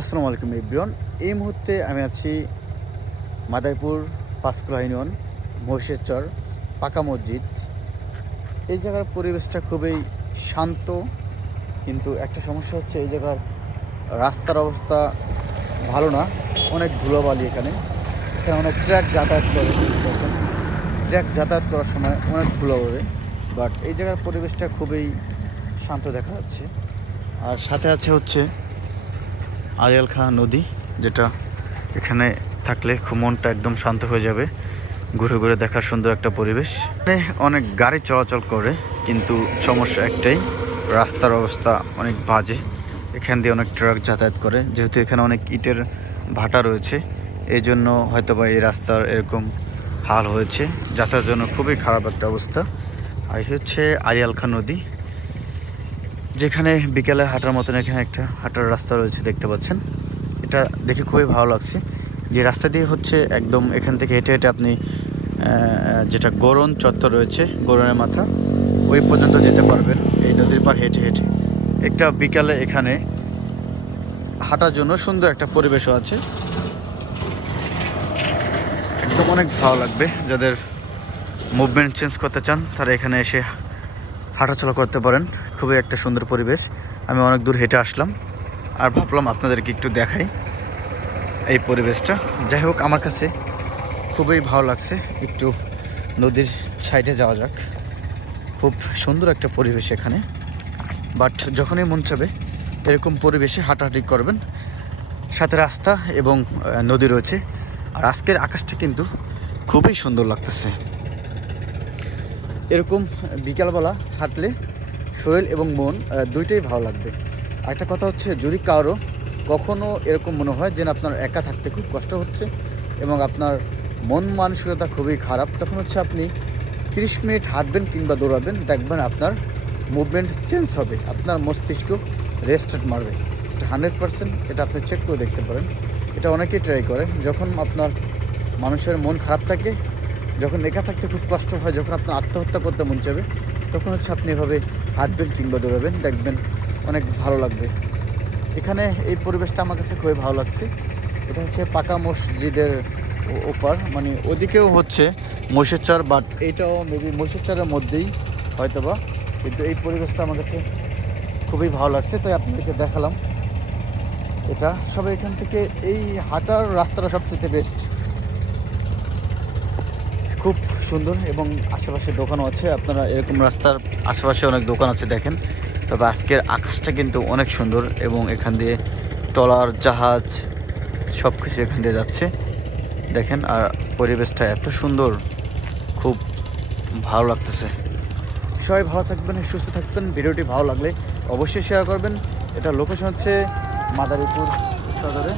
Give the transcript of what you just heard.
আসসালামু আলাইকুম এভরিওয়ান। এই মুহূর্তে আমি আছি মাদারীপুর পাঁচকুড়া ইউনিয়ন মহিষেরচর পাকা মসজিদ। এই জায়গার পরিবেশটা খুবই শান্ত, কিন্তু একটা সমস্যা হচ্ছে এই জায়গার রাস্তার অবস্থা ভালো না। অনেক ধুলোবালি এখানে অনেক ট্র্যাক যাতায়াত করে। ট্র্যাক যাতায়াত করার সময় অনেক ধুলো ওড়ে, বাট এই জায়গার পরিবেশটা খুবই শান্ত দেখা যাচ্ছে। আর সাথে আছে হচ্ছে আড়িয়াল খাঁ নদী, যেটা এখানে থাকলে খুব মনটা একদম শান্ত হয়ে যাবে। ঘুরে ঘুরে দেখার সুন্দর একটা পরিবেশ। এখানে অনেক গাড়ি চলাচল করে, কিন্তু সমস্যা একটাই, রাস্তার অবস্থা অনেক বাজে। এখান দিয়ে অনেক ট্রাক যাতায়াত করে, যেহেতু এখানে অনেক ইটের ভাটা রয়েছে, এই জন্য হয়তোবা এই রাস্তার এরকম হাল হয়েছে। যাতায়াতের জন্য খুবই খারাপ একটা অবস্থা। আর হচ্ছে আড়িয়াল খাঁ নদী, যেখানে বিকেলে হাঁটার মতন এখানে একটা হাঁটার রাস্তা রয়েছে, দেখতে পাচ্ছেন। এটা দেখে খুবই ভালো লাগছে। যে রাস্তা দিয়ে হচ্ছে একদম এখান থেকে হেঁটে হেঁটে আপনি যেটা গোরন চত্বর রয়েছে, গোরনের মাথা, ওই পর্যন্ত যেতে পারবেন এই নদীর পার হেঁটে হেঁটে। একটা বিকালে এখানে হাঁটার জন্য সুন্দর একটা পরিবেশও আছে, একদম অনেক ভালো লাগবে। যাদের মুভমেন্ট চেঞ্জ করতে চান তারা এখানে এসে হাঁটাচলা করতে পারেন। খুবই একটা সুন্দর পরিবেশ। আমি অনেক দূর হেঁটে আসলাম, আর ভাবলাম আপনাদেরকে একটু দেখাই এই পরিবেশটা। যাই হোক, আমার কাছে খুবই ভালো লাগছে। একটু নদীর সাইডে যাওয়া যাক। খুব সুন্দর একটা পরিবেশ এখানে, বাট যখনই মন চাবে এরকম পরিবেশে হাঁটাহাঁটি করবেন। সাথে রাস্তা এবং নদী রয়েছে। আর আজকের আকাশটা কিন্তু খুবই সুন্দর লাগতেছে। এরকম বিকালবেলা হাঁটলে শরীর এবং মন দুইটাই ভালো লাগবে। আরেকটা কথা হচ্ছে, যদি কারো কখনও এরকম মনে হয় যে আপনার একা থাকতে খুব কষ্ট হচ্ছে এবং আপনার মন মানসিকতা খুবই খারাপ, তখন হচ্ছে আপনি 30 মিনিট হাঁটবেন কিংবা দৌড়াবেন, দেখবেন আপনার মুভমেন্ট চেঞ্জ হবে, আপনার মস্তিষ্ক রেস্টার্ট মারবে। এটা 100%, এটা আপনি চেক করে দেখতে পারেন। এটা অনেকেই ট্রাই করে। যখন আপনার মানুষের মন খারাপ থাকে, যখন একা থাকতে খুব কষ্ট হয়, যখন আপনার আত্মহত্যা করতে মন চাবে, তখন হচ্ছে আপনি এভাবে হাঁটবেন কিংবা দৌড়াবেন, দেখবেন অনেক ভালো লাগবে। এখানে এই পরিবেশটা আমার কাছে খুবই ভালো লাগছে। এটা হচ্ছে পাকা মসজিদের ওপার, মানে ওদিকেও হচ্ছে মহিষেরচর, বাট এইটাও মেবি মহিষেরচরের মধ্যেই হয়তোবা, কিন্তু এই পরিবেশটা আমার কাছে খুবই ভালো লাগছে, তাই আপনাদেরকে দেখালাম এটা। সবাই এখান থেকে এই হাঁটার রাস্তাটা সবচেয়ে বেস্ট, খুব সুন্দর, এবং আশেপাশে দোকানও আছে। আপনারা এরকম রাস্তার আশেপাশে অনেক দোকান আছে, দেখেন। তবে আজকের আকাশটা কিন্তু অনেক সুন্দর, এবং এখান দিয়ে ট্রলার, জাহাজ সব কিছু এখান দিয়ে যাচ্ছে, দেখেন। আর পরিবেশটা এত সুন্দর, খুব ভালো লাগতেছে। সবাই ভালো থাকবেন, সুস্থ থাকবেন। ভিডিওটি ভালো লাগলে অবশ্যই শেয়ার করবেন। এটা লোকেশন হচ্ছে মাদারীপুর সদরে।